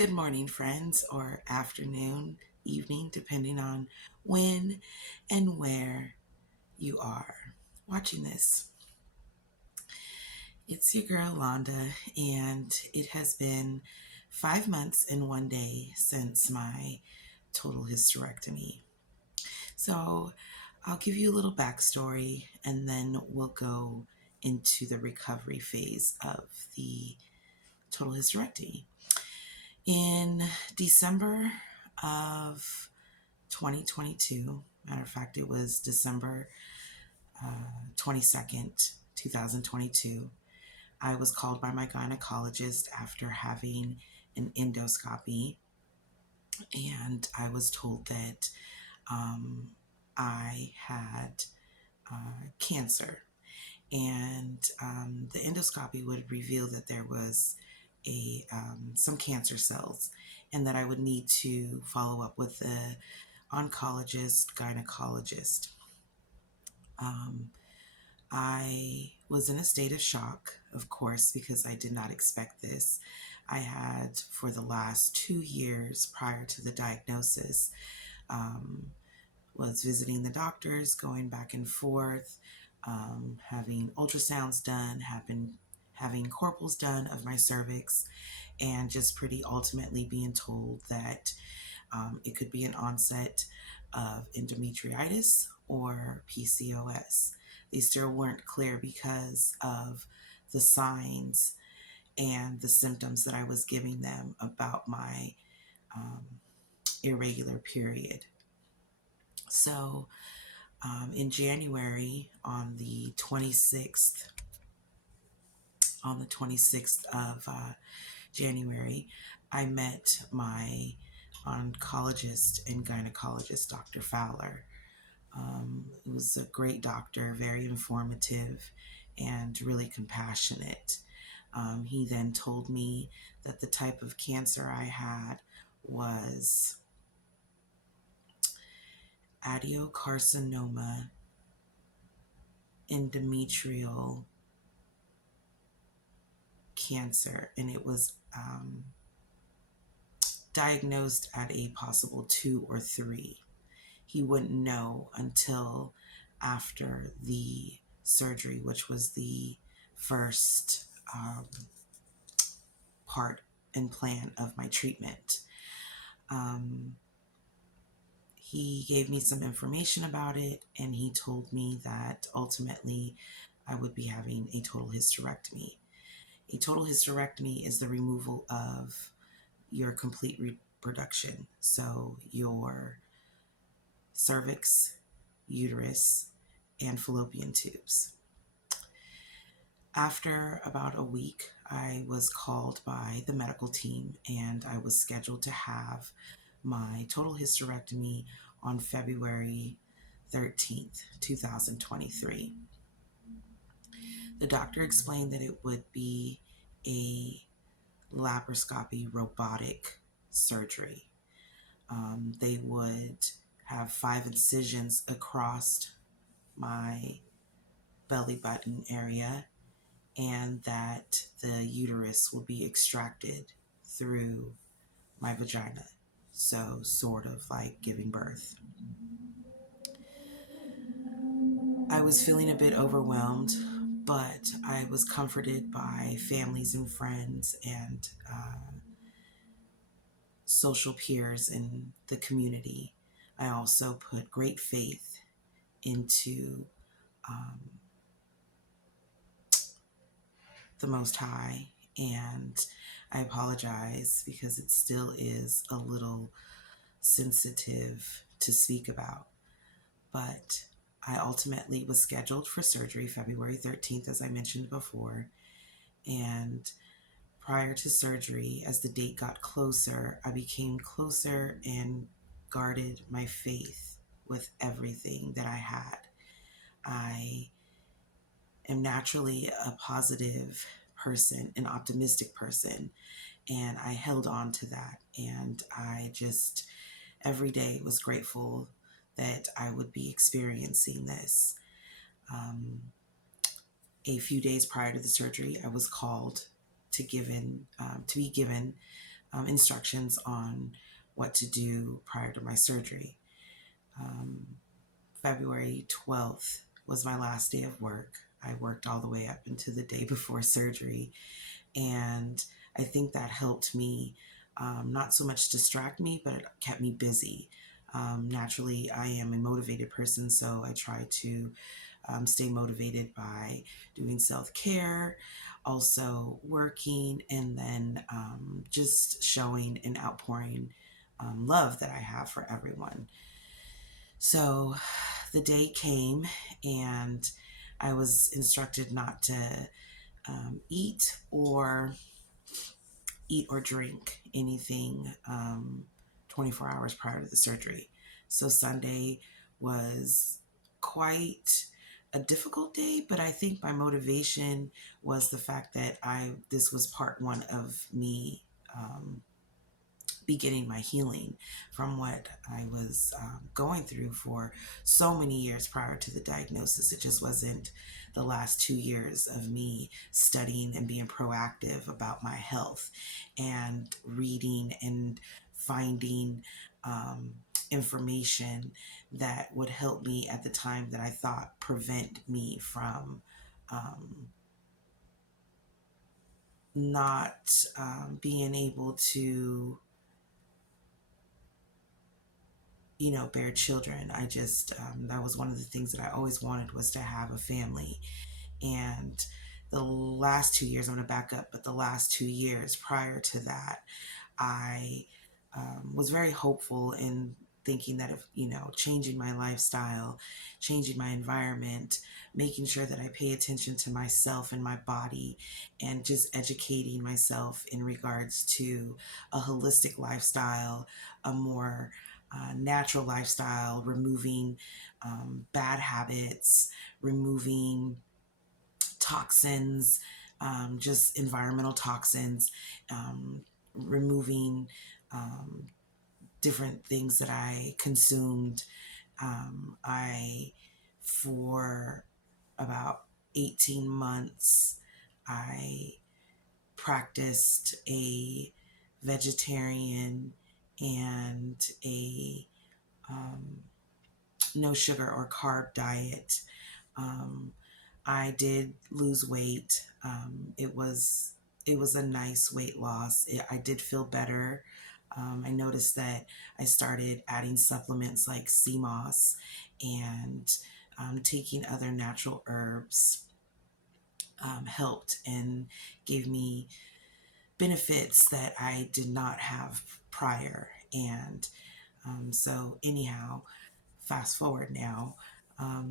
Good morning, friends, or afternoon, evening, depending on when and where you are watching this. It's your girl, Londa, and it has been 5 months and 1 day since my total hysterectomy. So I'll give you a little backstory and then we'll go into the recovery phase of the total hysterectomy. In December of 2022, matter of fact, it was December 22nd, 2022, I was called by my gynecologist after having an endoscopy, and I was told that I had cancer. And the endoscopy would reveal that there was some cancer cells, and that I would need to follow up with the oncologist, gynecologist. I was in a state of shock, of course, because I did not expect this. I had, for the last 2 years prior to the diagnosis, was visiting the doctors, going back and forth, having ultrasounds done, having corporals done of my cervix, and just pretty ultimately being told that it could be an onset of endometritis or PCOS. They still weren't clear because of the signs and the symptoms that I was giving them about my irregular period. So in January, on the 26th of January, I met my oncologist and gynecologist, Dr. Fowler. It was a great doctor, very informative and really compassionate. He then told me that the type of cancer I had was adenocarcinoma, endometrial cancer, and it was diagnosed at a possible 2 or 3. He wouldn't know until after the surgery, which was the first part and plan of my treatment. He gave me some information about it, and he told me that ultimately I would be having a total hysterectomy. A total hysterectomy is the removal of your complete reproduction. So your cervix, uterus, and fallopian tubes. After about a week, I was called by the medical team and I was scheduled to have my total hysterectomy on February 13th, 2023. The doctor explained that it would be a laparoscopy robotic surgery. They would have 5 incisions across my belly button area, and that the uterus will be extracted through my vagina. So, sort of like giving birth. I was feeling a bit overwhelmed, but I was comforted by families and friends and social peers in the community. I also put great faith into the Most High, and I apologize because it still is a little sensitive to speak about. But I ultimately was scheduled for surgery February 13th, as I mentioned before, and prior to surgery, as the date got closer, I became closer and guarded my faith with everything that I had. I am naturally a positive person, an optimistic person, and I held on to that. And I just every day was grateful that I would be experiencing this. A few days prior to the surgery, I was called to be given instructions on what to do prior to my surgery. Um, February 12th was my last day of work. I worked all the way up into the day before surgery. And I think that helped me not so much distract me, but it kept me busy. Naturally, I am a motivated person, so I try to stay motivated by doing self-care, also working, and then just showing and outpouring love that I have for everyone. So the day came, and I was instructed not to eat or drink anything 24 hours prior to the surgery. So Sunday was quite a difficult day, but I think my motivation was the fact that this was part one of me beginning my healing from what I was going through for so many years prior to the diagnosis. It just wasn't the last 2 years of me studying and being proactive about my health and reading and finding information that would help me at the time that I thought prevent me from not being able to bear children. I just, that was one of the things that I always wanted, was to have a family. And the last 2 years, I'm going to back up, but the last 2 years prior to that, I was very hopeful in thinking that if, changing my lifestyle, changing my environment, making sure that I pay attention to myself and my body, and just educating myself in regards to a holistic lifestyle, a more natural lifestyle, removing bad habits, removing toxins, just environmental toxins, removing different things that I consumed. For about 18 months, I practiced a vegetarian and a no sugar or carb diet. Um, I did lose weight. It was a nice weight loss. I did feel better. I noticed that I started adding supplements like sea moss and taking other natural herbs helped and gave me benefits that I did not have prior. And so anyhow, fast forward now,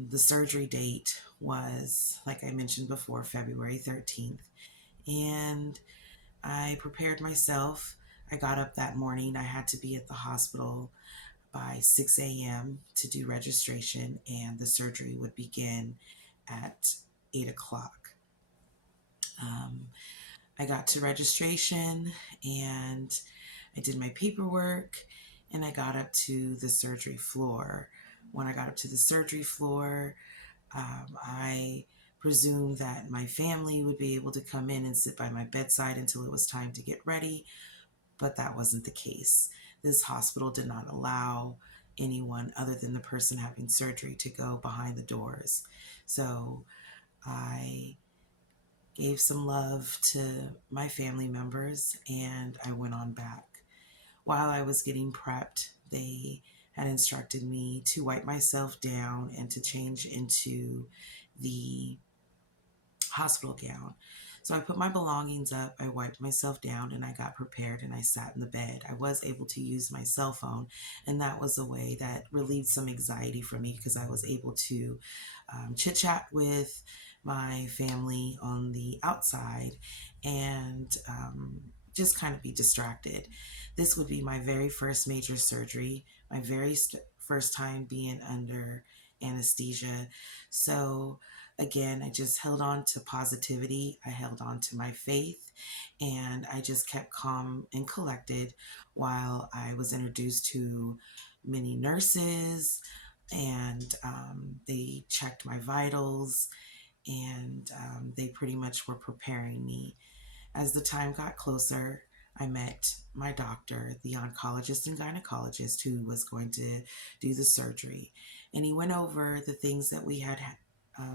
the surgery date was, like I mentioned before, February 13th. And I prepared myself. I got up that morning. I had to be at the hospital by 6 a.m. to do registration, and the surgery would begin at 8 o'clock. I got to registration and I did my paperwork, and I got up to the surgery floor. When I got up to the surgery floor, I presumed that my family would be able to come in and sit by my bedside until it was time to get ready, but that wasn't the case. This hospital did not allow anyone other than the person having surgery to go behind the doors. So I gave some love to my family members and I went on back. While I was getting prepped, they had instructed me to wipe myself down and to change into the hospital gown. So I put my belongings up, I wiped myself down, and I got prepared and I sat in the bed. I was able to use my cell phone, and that was a way that relieved some anxiety for me because I was able to chit chat with my family on the outside and just kind of be distracted. This would be my very first major surgery, my very first time being under anesthesia. So again, I just held on to positivity. I held on to my faith, and I just kept calm and collected while I was introduced to many nurses, and they checked my vitals, and they pretty much were preparing me. As the time got closer, I met my doctor, the oncologist and gynecologist, who was going to do the surgery. And he went over the things that we had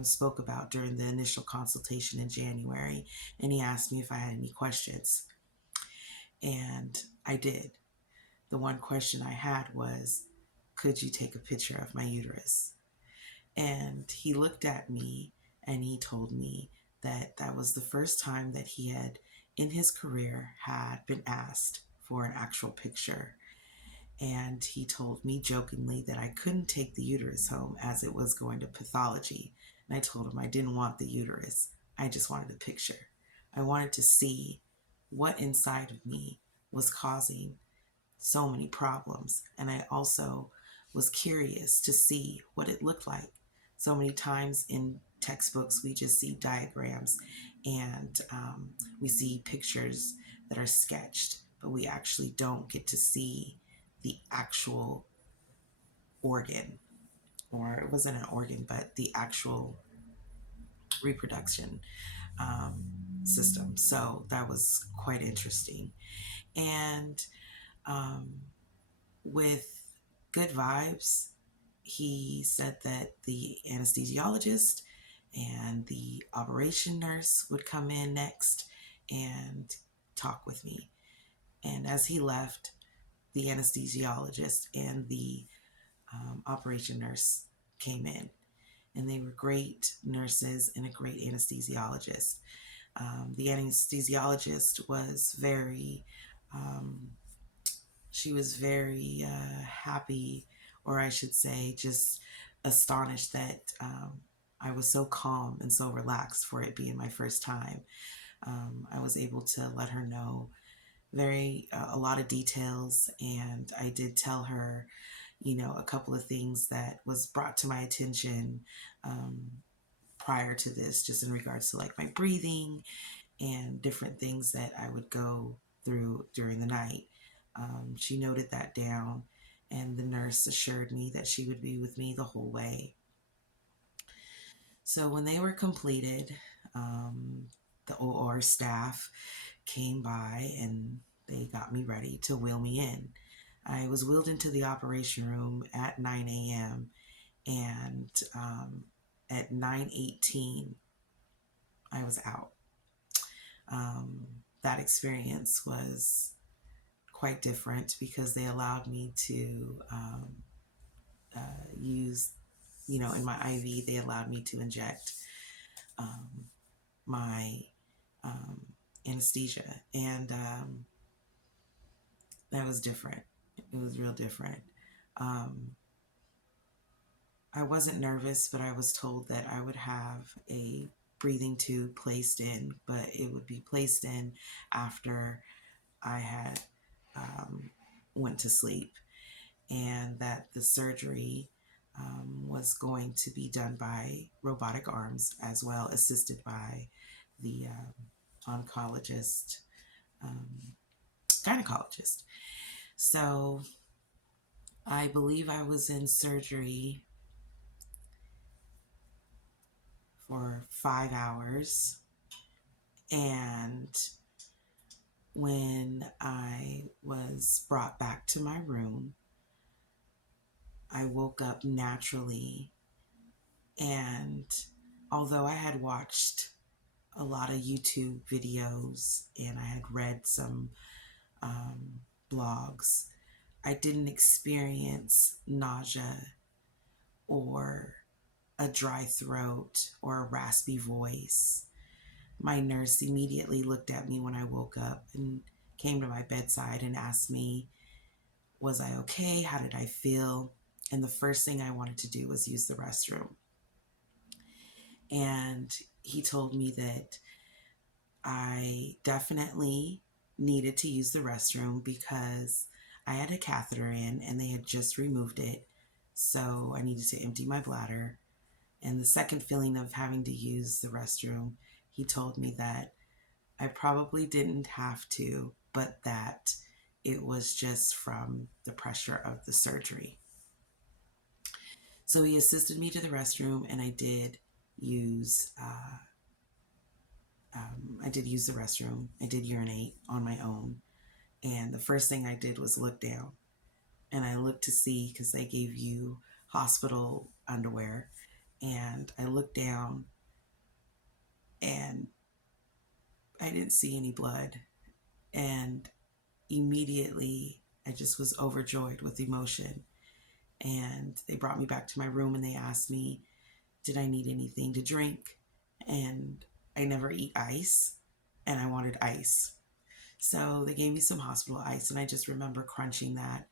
spoke about during the initial consultation in January. And he asked me if I had any questions. And I did. The one question I had was, could you take a picture of my uterus? And he looked at me and he told me that that was the first time that he had in his career had been asked for an actual picture. And he told me jokingly that I couldn't take the uterus home as it was going to pathology. And I told him I didn't want the uterus. I just wanted a picture. I wanted to see what inside of me was causing so many problems. And I also was curious to see what it looked like. So many times in textbooks, we just see diagrams and we see pictures that are sketched, but we actually don't get to see the actual organ, or it wasn't an organ, but the actual reproduction um, system. So that was quite interesting. And um, with good vibes, he said that the anesthesiologist and the operation nurse would come in next and talk with me. And as he left, the anesthesiologist and the operation nurse came in. And they were great nurses and a great anesthesiologist. The anesthesiologist was very she was very happy, or I should say, just astonished that I was so calm and so relaxed for it being my first time. I was able to let her know a lot of details, and I did tell her, a couple of things that was brought to my attention prior to this, just in regards to like my breathing and different things that I would go through during the night. She noted that down, and the nurse assured me that she would be with me the whole way. So when they were completed, the OR staff came by and they got me ready to wheel me in. I was wheeled into the operation room at 9 a.m. and at 9:18, I was out. That experience was quite different because they allowed me to use, in my IV, they allowed me to inject my anesthesia. And that was different. It was real different. I wasn't nervous, but I was told that I would have a breathing tube placed in, but it would be placed in after I had went to sleep, and that the surgery was going to be done by robotic arms as well, assisted by the oncologist, gynecologist. So I believe I was in surgery for 5 hours. And when I was brought back to my room, I woke up naturally. And although I had watched a lot of YouTube videos and I had read some blogs, I didn't experience nausea or a dry throat or a raspy voice. My nurse immediately looked at me when I woke up and came to my bedside and asked me, was I okay? How did I feel? And the first thing I wanted to do was use the restroom. And he told me that I definitely needed to use the restroom because I had a catheter in and they had just removed it. So I needed to empty my bladder. And the second feeling of having to use the restroom, he told me that I probably didn't have to, but that it was just from the pressure of the surgery. So he assisted me to the restroom, and I did use the restroom. I did urinate on my own. And the first thing I did was look down. And I looked to see, because they gave you hospital underwear. And I looked down and I didn't see any blood. And immediately I just was overjoyed with emotion. And they brought me back to my room and they asked me, did I need anything to drink? And I never eat ice and I wanted ice. So they gave me some hospital ice and I just remember crunching that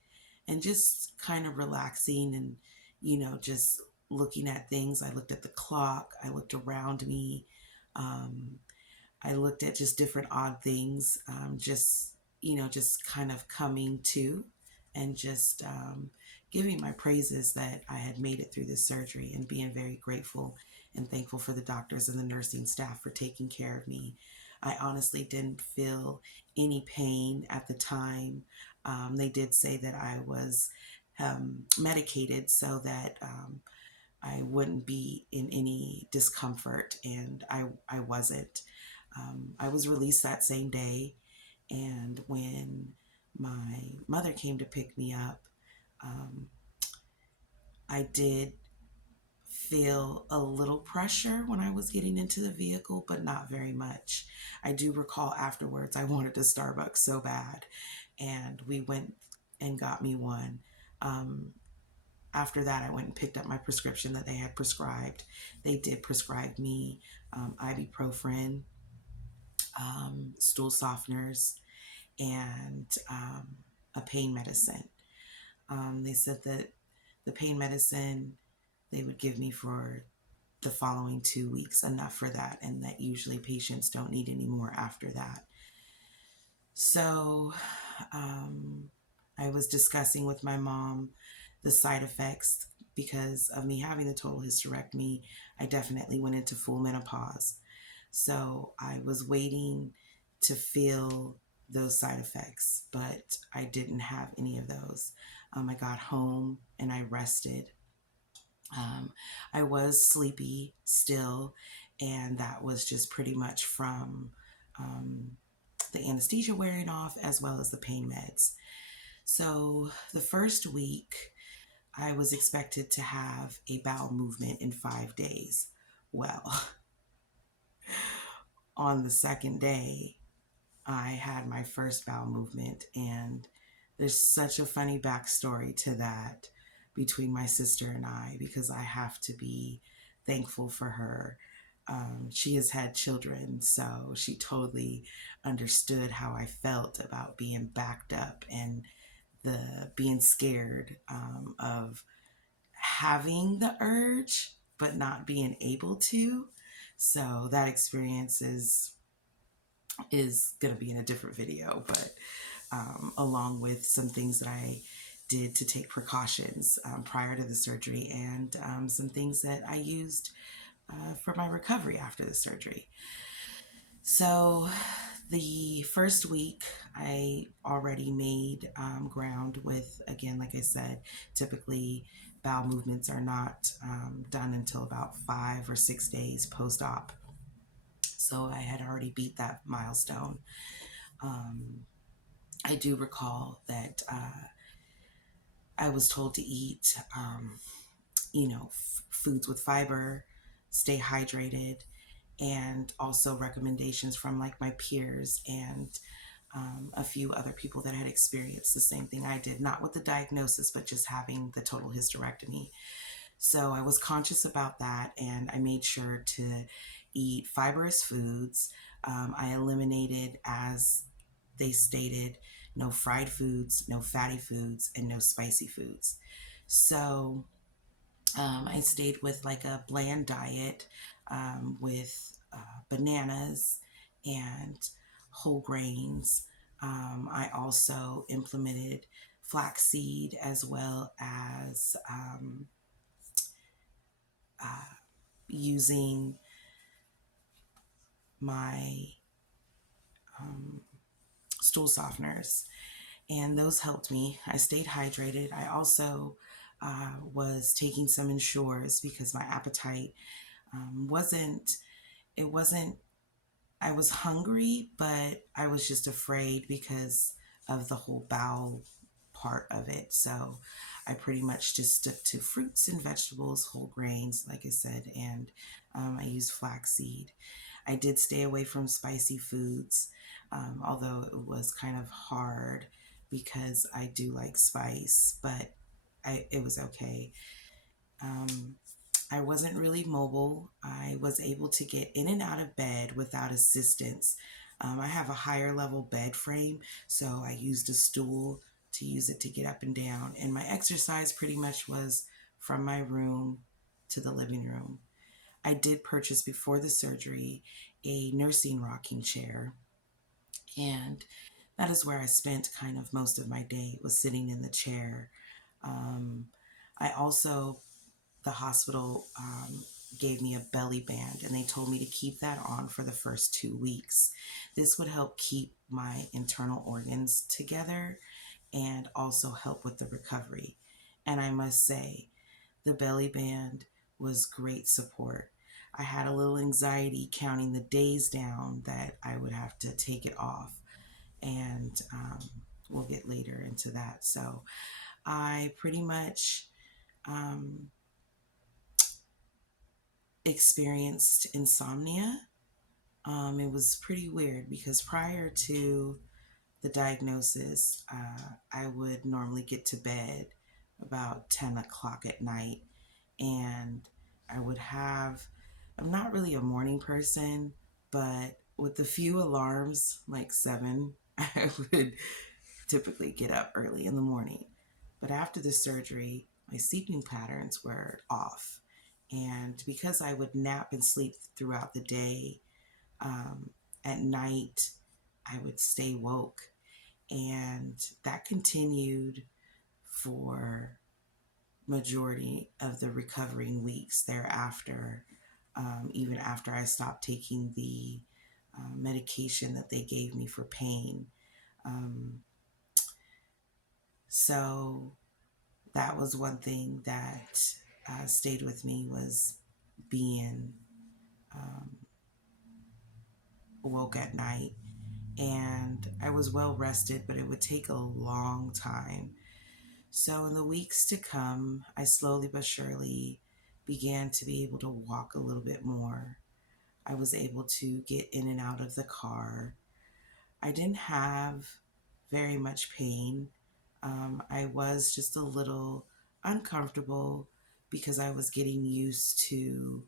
and just kind of relaxing and, just looking at things. I looked at the clock, I looked around me. Um, I looked at just different odd things, just kind of coming to and just giving my praises that I had made it through this surgery and being very grateful and thankful for the doctors and the nursing staff for taking care of me. I honestly didn't feel any pain at the time. They did say that I was medicated so that I wouldn't be in any discomfort, and I wasn't. I was released that same day, and when my mother came to pick me up, um, I did feel a little pressure when I was getting into the vehicle, but not very much. I do recall afterwards I wanted a Starbucks so bad, and we went and got me one. Um, After that, I went and picked up my prescription that they had prescribed. They did prescribe me ibuprofen, stool softeners, and a pain medicine. They said that the pain medicine they would give me for the following 2 weeks, enough for that, and that usually patients don't need any more after that. So I was discussing with my mom the side effects because of me having the total hysterectomy. I definitely went into full menopause. So I was waiting to feel those side effects, but I didn't have any of those. I got home and I rested. I was sleepy still, and that was just pretty much from the anesthesia wearing off as well as the pain meds. So the first week, I was expected to have a bowel movement in 5 days. Well, on the second day, I had my first bowel movement, and there's such a funny backstory to that between my sister and I, because I have to be thankful for her. She has had children, so she totally understood how I felt about being backed up and the being scared of having the urge but not being able to. So that experience is going to be in a different video, but along with some things that I did to take precautions prior to the surgery, and some things that I used for my recovery after the surgery. So the first week, I already made ground with, again, like I said, typically bowel movements are not done until about 5 or 6 days post-op. So I had already beat that milestone. I do recall that I was told to eat, foods with fiber, stay hydrated, and also recommendations from like my peers and a few other people that had experienced the same thing I did, not with the diagnosis, but just having the total hysterectomy. So I was conscious about that, and I made sure to eat fibrous foods. I eliminated, as they stated, no fried foods, no fatty foods, and no spicy foods. So I stayed with like a bland diet with bananas and whole grains. I also implemented flaxseed as well as using my stool softeners, and those helped me. I stayed hydrated. I also was taking some Ensures because my appetite wasn't, I was hungry, but I was just afraid because of the whole bowel part of it. So I pretty much just stuck to fruits and vegetables, whole grains, like I said, and I use flaxseed. I did stay away from spicy foods, although it was kind of hard because I do like spice, but it was okay. Um, I wasn't really mobile. I was able to get in and out of bed without assistance. I have a higher level bed frame, so I used a stool to use it to get up and down. And my exercise pretty much was from my room to the living room. I did purchase before the surgery a nursing rocking chair, and that is where I spent kind of most of my day, was sitting in the chair. Um, I also the hospital gave me a belly band, and they told me to keep that on for the first 2 weeks. This would help keep my internal organs together and also help with the recovery. And I must say, the belly band was great support. I had a little anxiety counting the days down that I would have to take it off, and we'll get later into that. So I pretty much um, experienced insomnia. It was pretty weird because prior to the diagnosis, I would normally get to bed about 10 o'clock at night, and I would have, I'm not really a morning person, but with a few alarms, like 7, I would typically get up early in the morning. But after the surgery, my sleeping patterns were off. And because I would nap and sleep throughout the day, um, at night I would stay woke. And that continued for majority of the recovering weeks thereafter, even after I stopped taking the medication that they gave me for pain. Um, so that was one thing that stayed with me, was being um, woke at night. And I was well rested, but it would take a long time. So in the weeks to come, I slowly but surely began to be able to walk a little bit more. I was able to get in and out of the car. I didn't have very much pain. I was just a little uncomfortable because I was getting used to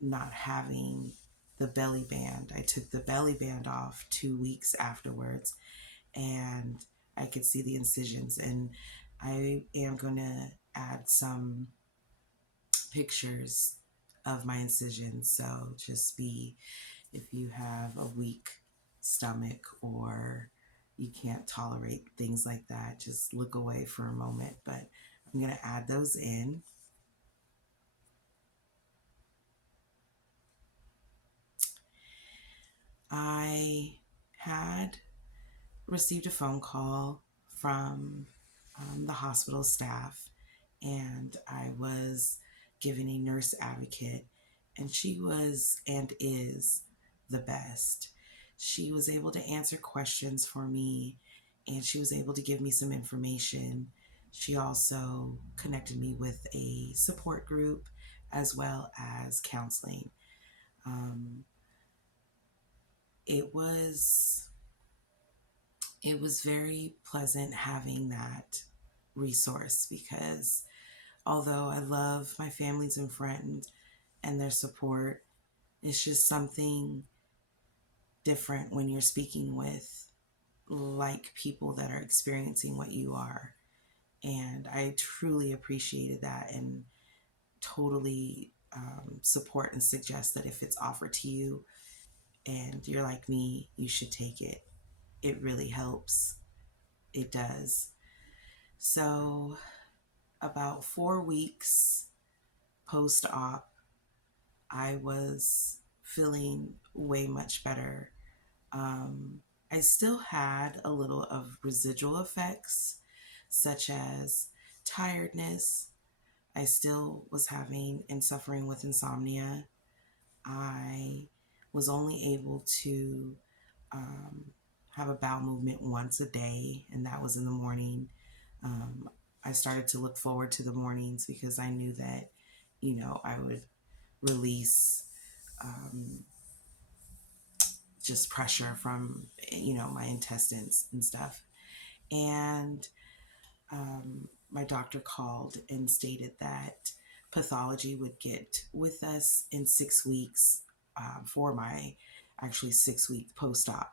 not having the belly band. I took the belly band off 2 weeks afterwards, and I could see the incisions. And I am going to add some pictures of my incisions. So just be, if you have a weak stomach or you can't tolerate things like that, just look away for a moment. But I'm going to add those in. I had received a phone call from the hospital staff, and I was given a nurse advocate, and she was and is the best. She was able to answer questions for me, and she was able to give me some information. She also connected me with a support group as well as counseling. Um, it was it was very pleasant having that resource, because although I love my families and friends and their support, it's just something different when you're speaking with like people that are experiencing what you are. And I truly appreciated that, and totally support and suggest that if it's offered to you and you're like me, you should take it. It really helps. It does. So, about 4 weeks post op, I was feeling way much better. I still had a little of residual effects, such as tiredness. I still was having and suffering with insomnia. I was only able to have a bowel movement once a day, and that was in the morning. I started to look forward to the mornings because I knew that, I would release just pressure from, my intestines and stuff. And my doctor called and stated that pathology would get with us in 6 weeks for my actually 6 week post-op.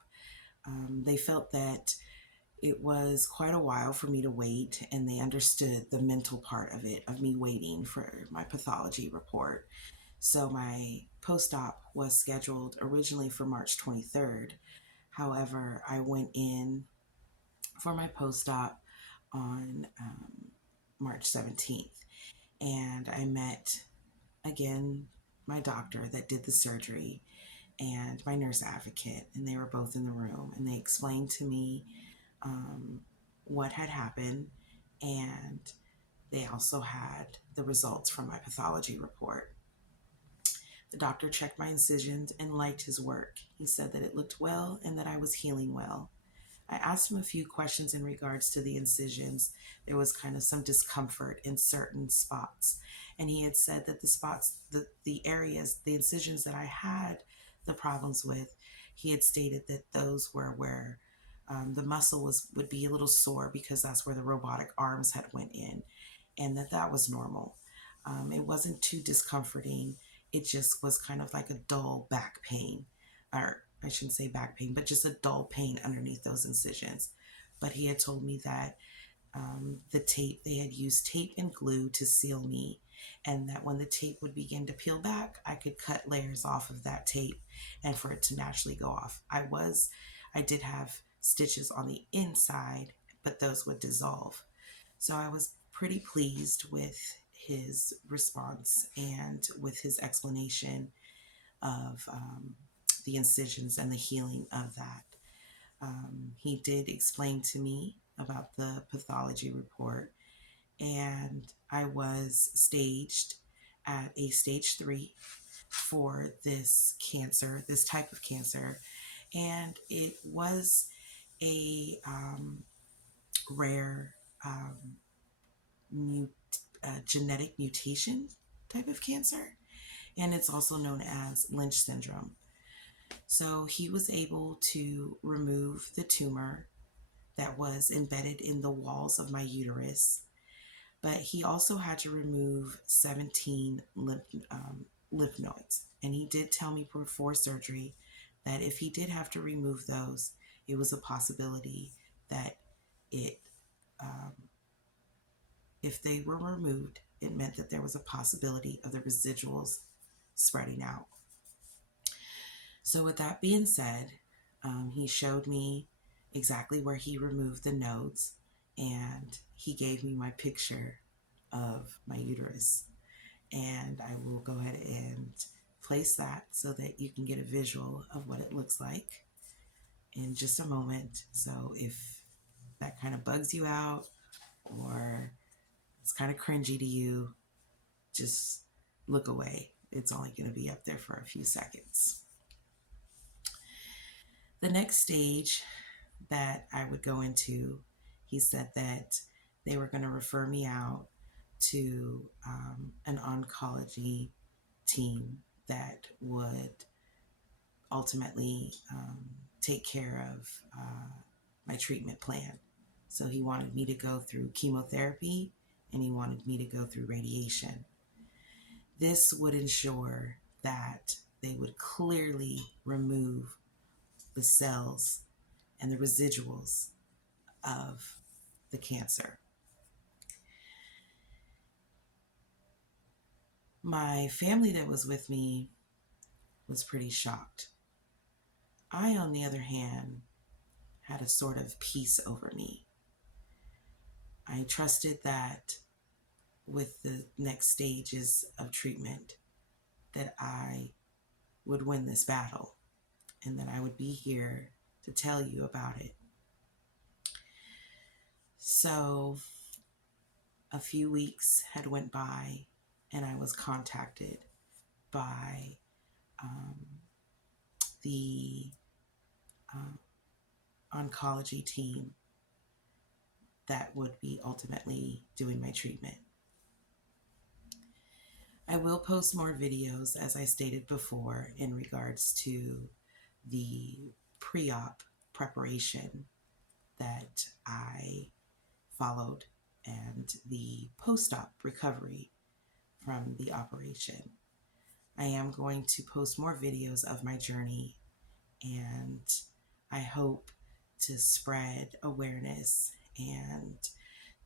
They felt that it was quite a while for me to wait, and they understood the mental part of it, of me waiting for my pathology report. So my post-op was scheduled originally for March 23rd. However, I went in for my post-op on March 17th, and I met again my doctor that did the surgery and my nurse advocate, and they were both in the room, and they explained to me what had happened, and they also had the results from my pathology report. The doctor checked my incisions and liked his work. He said that it looked well and that I was healing well. I asked him a few questions in regards to the incisions. There was kind of some discomfort in certain spots. And he had said that the spots, the areas, the incisions that I had the problems with, he had stated that those were where the muscle would be a little sore because that's where the robotic arms had went in, and that was normal. It wasn't too discomforting. It just was kind of like a dull back pain, or I shouldn't say back pain, but just a dull pain underneath those incisions. But he had told me that the tape, they had used tape and glue to seal me, and that when the tape would begin to peel back, I could cut layers off of that tape and for it to naturally go off. I did have stitches on the inside, but those would dissolve. So I was pretty pleased with his response and with his explanation of the incisions and the healing of that. He did explain to me about the pathology report, and I was staged at a stage 3 for this cancer, this type of cancer, and it was a rare genetic mutation type of cancer, and it's also known as Lynch syndrome. So he was able to remove the tumor that was embedded in the walls of my uterus, but he also had to remove 17 lymph nodes. And he did tell me before surgery that if he did have to remove those, it was a possibility that if they were removed, it meant that there was a possibility of the residuals spreading out. So with that being said, he showed me exactly where he removed the nodes, and he gave me my picture of my uterus. And I will go ahead and place that so that you can get a visual of what it looks like in just a moment. So if that kind of bugs you out or it's kind of cringy to you, just look away. It's only going to be up there for a few seconds. The next stage that I would go into, he said that they were going to refer me out to an oncology team that would ultimately take care of my treatment plan. So he wanted me to go through chemotherapy, and he wanted me to go through radiation. This would ensure that they would clearly remove the cells and the residuals of the cancer. My family that was with me was pretty shocked. I, on the other hand, had a sort of peace over me. I trusted that with the next stages of treatment that I would win this battle, and that I would be here to tell you about it. So a few weeks had went by, and I was contacted by the oncology team that would be ultimately doing my treatment. I will post more videos, as I stated before, in regards to the pre-op preparation that I followed and the post-op recovery from the operation. I am going to post more videos of my journey, and I hope to spread awareness and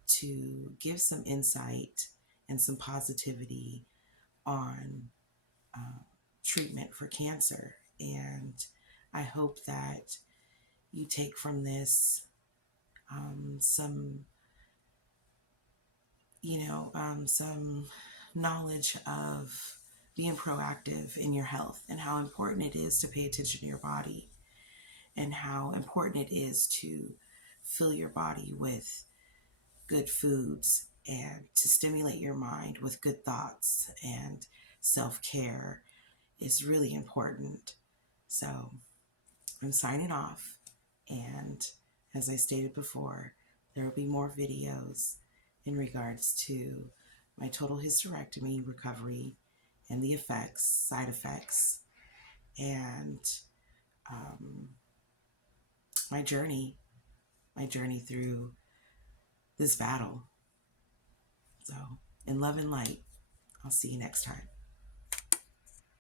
to give some insight and some positivity on treatment for cancer. And I hope that you take from this some, some knowledge of being proactive in your health and how important it is to pay attention to your body and how important it is to fill your body with good foods and to stimulate your mind with good thoughts, and self-care is really important. So I'm signing off, and as I stated before, there will be more videos in regards to my total hysterectomy recovery and the effects, side effects, and my journey through this battle. So, in love and light, I'll see you next time.